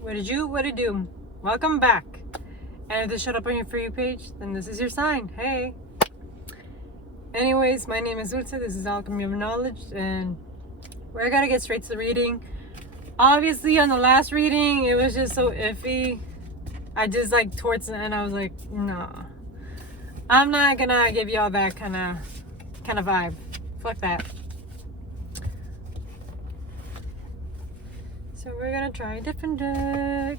What did you? What did do? Welcome back. And if this showed up on your For You page, then this is your sign. Hey. Anyways, my name is Utsa. This is Alchemy of Knowledge, and we're gonna get straight to the reading. Obviously, on the last reading, it was just so iffy. I just towards the end, I was like, nah, I'm not gonna give y'all that kind of vibe. Fuck that. So we're gonna try a different deck.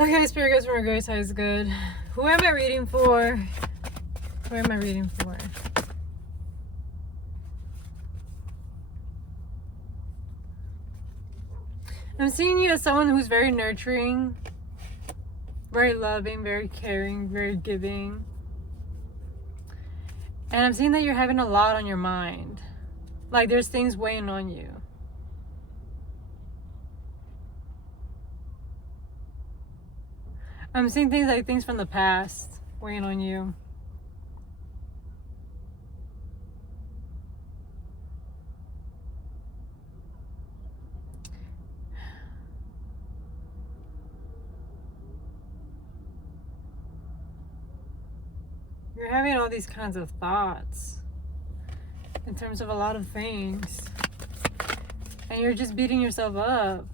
Okay, Spirit Guides, Spirit Guides, is good. Who am I reading for? Who am I reading for? I'm seeing you as someone who's very nurturing, very loving, very caring, very giving. And I'm seeing that you're having a lot on your mind. Like there's things weighing on you. I'm seeing things from the past weighing on you. You're having all these kinds of thoughts in terms of a lot of things. And you're just beating yourself up.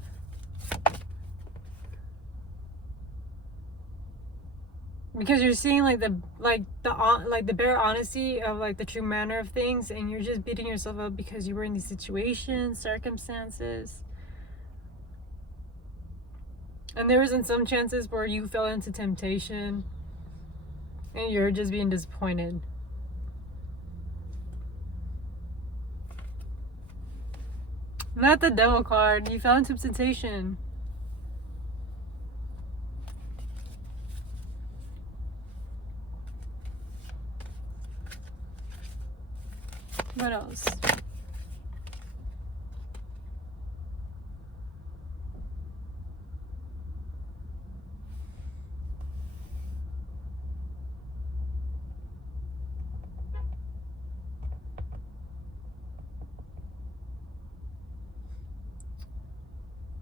Because you're seeing the bare honesty of the true manner of things, and you're just beating yourself up because you were in these situations, circumstances. And there was in some chances where you fell into temptation and you're just being disappointed. Not the devil card. You fell into temptation. What else?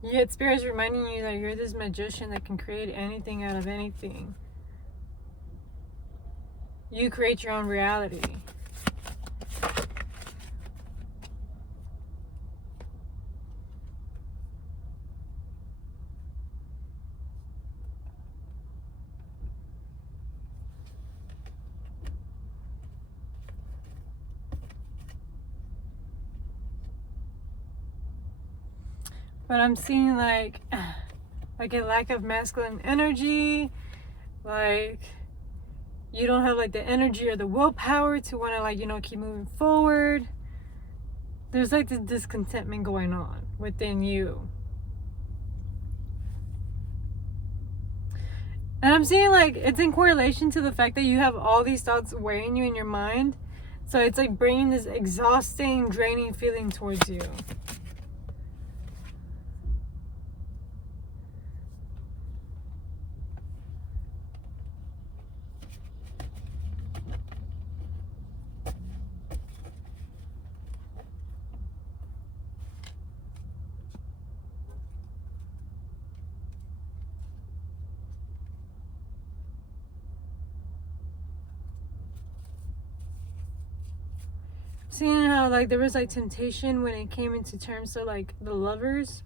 Yet Spirit's reminding you that you're this magician that can create anything out of anything. You create your own reality. But I'm seeing a lack of masculine energy. You don't have the energy or the willpower to want to keep moving forward. There's this discontentment going on within you. And I'm seeing it's in correlation to the fact that you have all these thoughts weighing you in your mind. So it's bringing this exhausting, draining feeling towards you. Seeing how there was temptation when it came into terms of the lovers,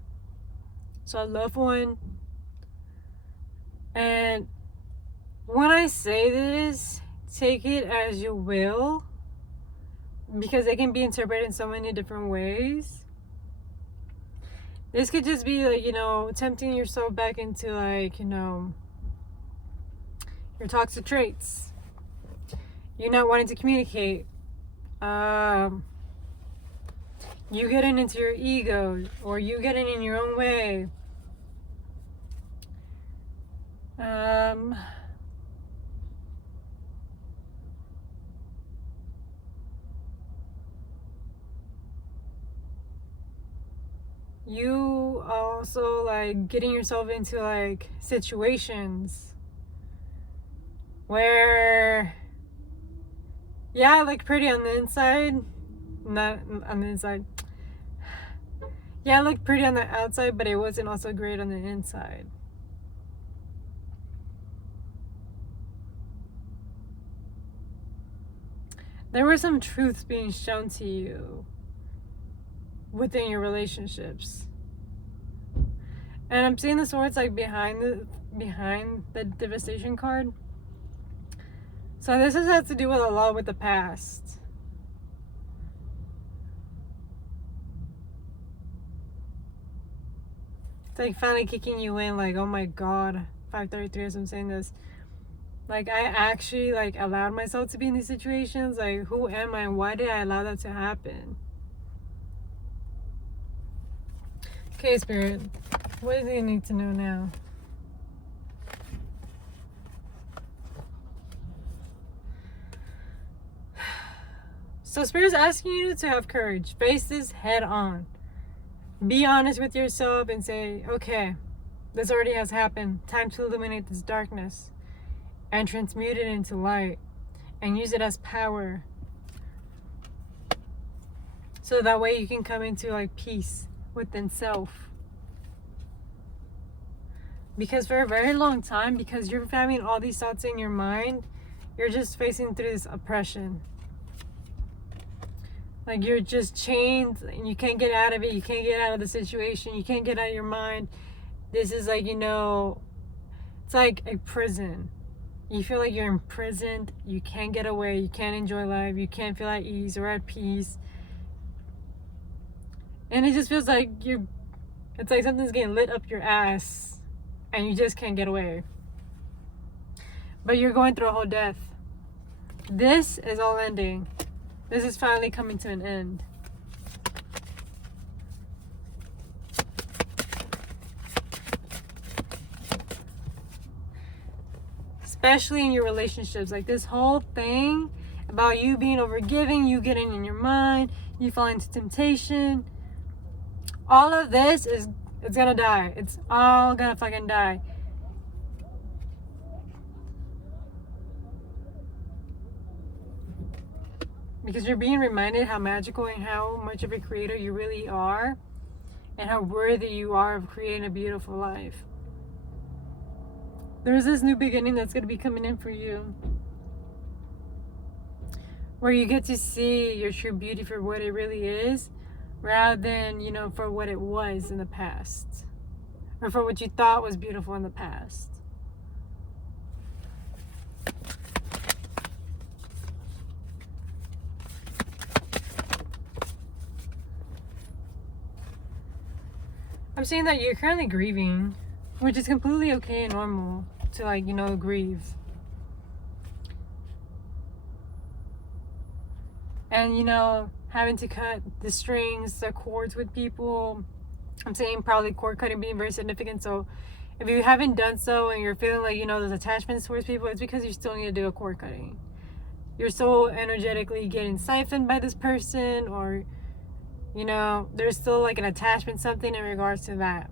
so a loved one. And when I say this, take it as you will, because it can be interpreted in so many different ways. This could just be tempting yourself back into your toxic traits. You're not wanting to communicate. You getting into your ego, or you getting in your own way. You also getting yourself into situations where pretty on the inside, not on the inside. Yeah, it looked pretty on the outside, but it wasn't also great on the inside. There were some truths being shown to you within your relationships. And I'm seeing the swords like behind the devastation card. So this has to do with a lot with the past. It's like finally kicking you in, like, oh my god, 533 as I'm saying this. Like, I actually like allowed myself to be in these situations. Like, who am I and why did I allow that to happen? Okay, Spirit, what do you need to know now? So Spirit's asking you to have courage. Face this head on. Be honest with yourself and say, okay, this already has happened. Time to illuminate this darkness and transmute it into light and use it as power. So that way you can come into like peace within self. Because for a very long time, because you're having all these thoughts in your mind, you're just facing through this oppression. Like you're just chained and you can't get out of it. You can't get out of the situation. You can't get out of your mind. This is like, it's like a prison. You feel like you're imprisoned. You can't get away. You can't enjoy life. You can't feel at ease or at peace. And it just feels like it's like something's getting lit up your ass and you just can't get away. But you're going through a whole death. This is all ending. This is finally coming to an end. Especially in your relationships. Like this whole thing about you being overgiving, you getting in your mind, you fall into temptation. All of this it's gonna die. It's all gonna fucking die. Because you're being reminded how magical and how much of a creator you really are and how worthy you are of creating a beautiful life. There's this new beginning that's going to be coming in for you where you get to see your true beauty for what it really is rather than, for what it was in the past or for what you thought was beautiful in the past. I'm saying that you're currently grieving, which is completely okay and normal to grieve. And having to cut the strings, the cords with people. I'm saying probably cord cutting being very significant. So if you haven't done so and you're feeling like there's attachments towards people, it's because you still need to do a cord cutting. You're so energetically getting siphoned by this person, or there's still like an attachment, something in regards to that.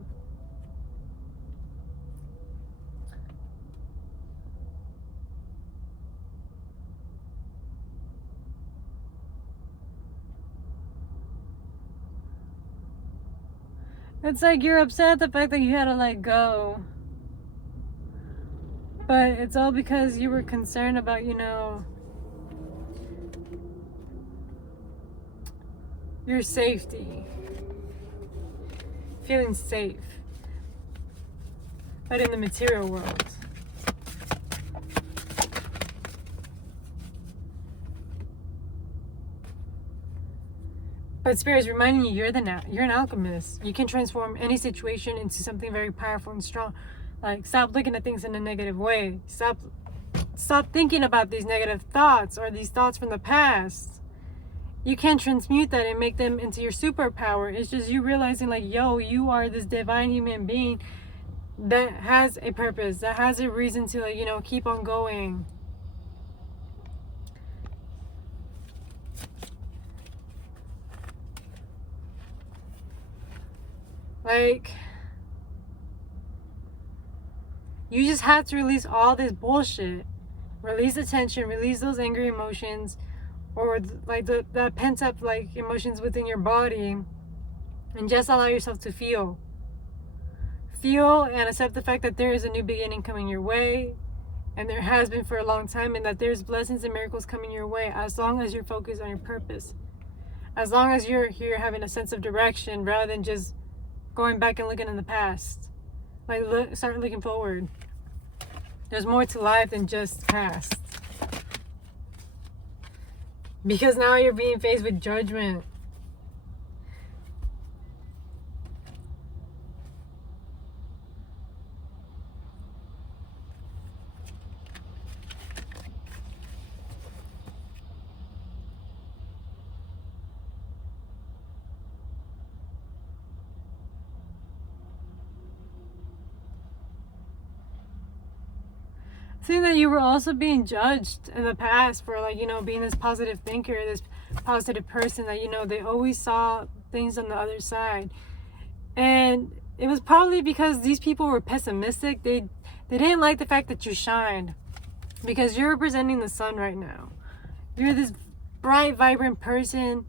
It's like you're upset at the fact that you had to let go. But it's all because you were concerned about, your safety. Feeling safe. But in the material world. But Spirit is reminding you, you're an alchemist. You can transform any situation into something very powerful and strong. Like, stop looking at things in a negative way. Stop thinking about these negative thoughts or these thoughts from the past. You can transmute that and make them into your superpower. It's just you realizing like, you are this divine human being that has a purpose, that has a reason to keep on going. Like, you just have to release all this bullshit. Release the tension, release those angry emotions, or like that pent up like emotions within your body, And just allow yourself to feel. Feel and accept the fact that there is a new beginning coming your way. And there has been for a long time. And that there's blessings and miracles coming your way. As long as you're focused on your purpose. As long as you're here having a sense of direction. Rather than just going back and looking in the past. Like, start looking forward. There's more to life than just past. Because now you're being faced with judgment. Seeing that you were also being judged in the past for, like, you know, being this positive thinker, this positive person that, you know, they always saw things on the other side. And it was probably because these people were pessimistic. They didn't like the fact that you shined, because you're representing the sun right now. You're this bright, vibrant person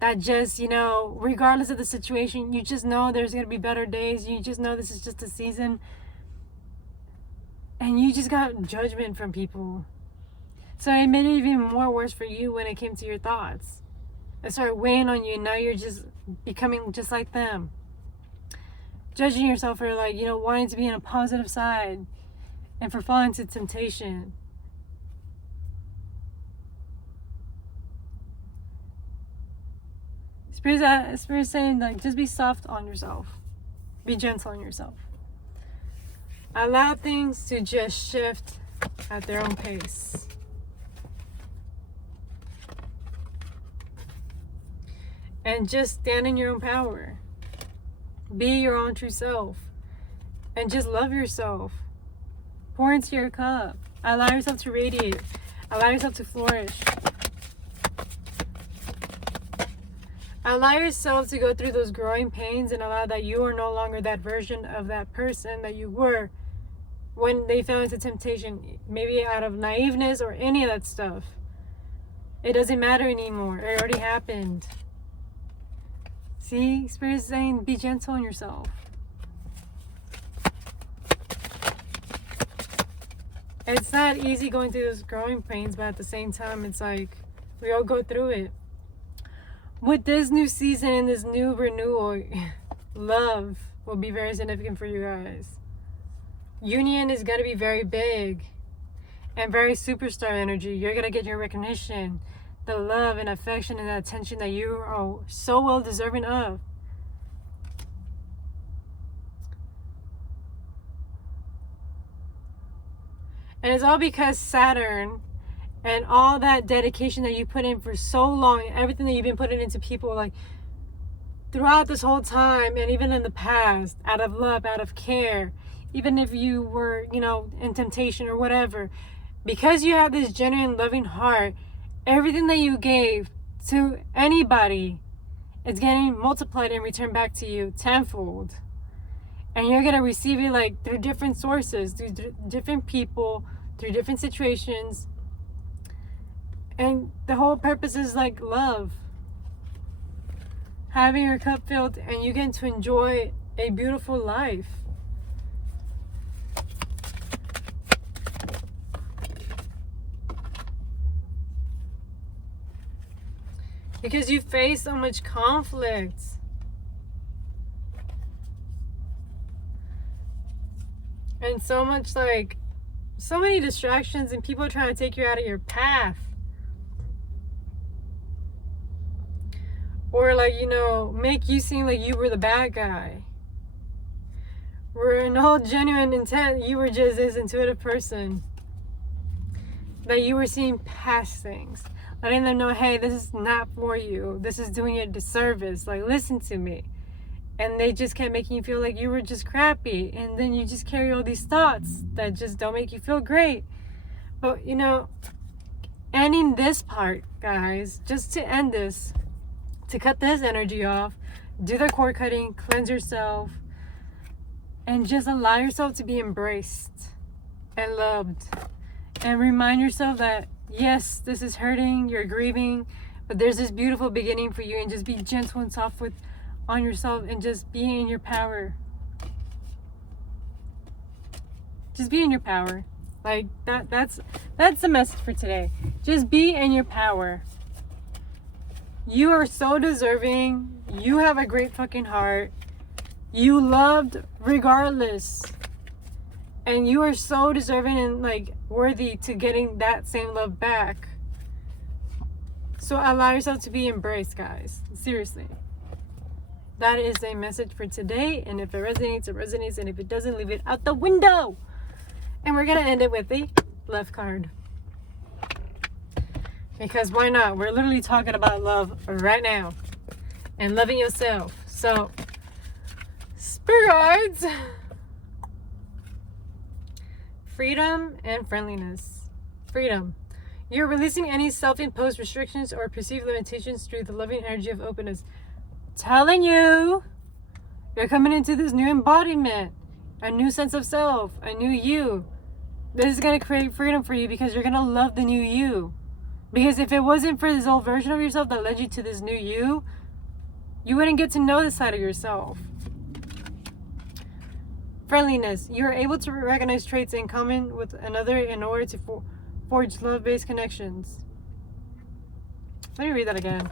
that just, you know, regardless of the situation, you just know there's going to be better days. You just know this is just a season. And you just got judgment from people. So it made it even more worse for you when it came to your thoughts. It started weighing on you, and now you're just becoming just like them. Judging yourself for, like, you know, wanting to be on a positive side and for falling to temptation. Spirit's saying, like, just be soft on yourself. Be gentle on yourself. Allow things to just shift at their own pace. And just stand in your own power. Be your own true self. And just love yourself. Pour into your cup. Allow yourself to radiate. Allow yourself to flourish. Allow yourself to go through those growing pains, and allow that you are no longer that version of that person that you were when they fell into temptation, maybe out of naiveness or any of that stuff. It doesn't matter anymore. It already happened. See, Spirit's saying, be gentle on yourself. It's not easy going through those growing pains, but at the same time, it's like we all go through it. With this new season and this new renewal, love will be very significant for you guys. Union is going to be very big and very superstar energy. You're going to get your recognition, the love and affection and attention that you are so well deserving of. And it's all because Saturn and all that dedication that you put in for so long, everything that you've been putting into people, like, throughout this whole time, and even in the past, out of love, out of care, even if you were, you know, in temptation or whatever, because you have this genuine loving heart, everything that you gave to anybody is getting multiplied and returned back to you tenfold. And you're going to receive it, like, through different sources, through different people, through different situations. And the whole purpose is, like, love. Having your cup filled, and you get to enjoy a beautiful life. Because you face so much conflict. And so much, like, so many distractions and people trying to take you out of your path. Or, like, you know, make you seem like you were the bad guy. Where in all genuine intent, you were just this intuitive person. That you were seeing past things. Letting them know, hey, this is not for you. This is doing you a disservice. Like, listen to me. And they just kept making you feel like you were just crappy. And then you just carry all these thoughts that just don't make you feel great. But, you know, ending this part, guys, just to end this, to cut this energy off, do the cord cutting, cleanse yourself, and just allow yourself to be embraced and loved. And remind yourself that, yes, this is hurting, you're grieving, but there's this beautiful beginning for you, and just be gentle and soft with on yourself and just be in your power. Just be in your power. Like that's the message for today. Just be in your power. You are so deserving. You have a great fucking heart. You loved regardless. And you are so deserving and like worthy to getting that same love back. So allow yourself to be embraced, guys. Seriously. That is a message for today. And if it resonates, it resonates. And if it doesn't, leave it out the window. And we're going to end it with the love card. Because why not? We're literally talking about love right now. And loving yourself. So, spirit guides. Freedom and friendliness. Freedom. You're releasing any self-imposed restrictions or perceived limitations through the loving energy of openness. Telling you, you're coming into this new embodiment, a new sense of self, a new you. This is going to create freedom for you because you're going to love the new you. Because if it wasn't for this old version of yourself that led you to this new you, you wouldn't get to know this side of yourself. Friendliness. You are able to recognize traits in common with another in order to forge love-based connections. Let me read that again.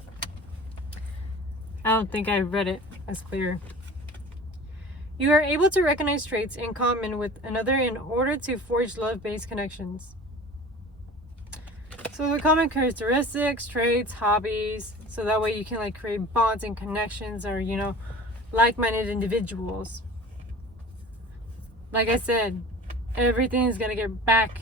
I don't think I read it as clear. You are able to recognize traits in common with another in order to forge love-based connections. So the common characteristics, traits, hobbies, so that way you can like create bonds and connections or, you know, like-minded individuals. Like I said, everything is going to get back,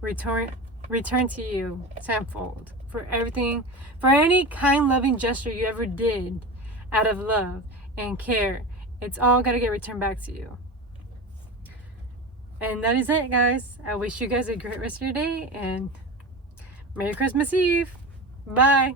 return to you tenfold. For everything, for any kind, loving gesture you ever did out of love and care, it's all going to get returned back to you. And that is it, guys. I wish you guys a great rest of your day and Merry Christmas Eve. Bye.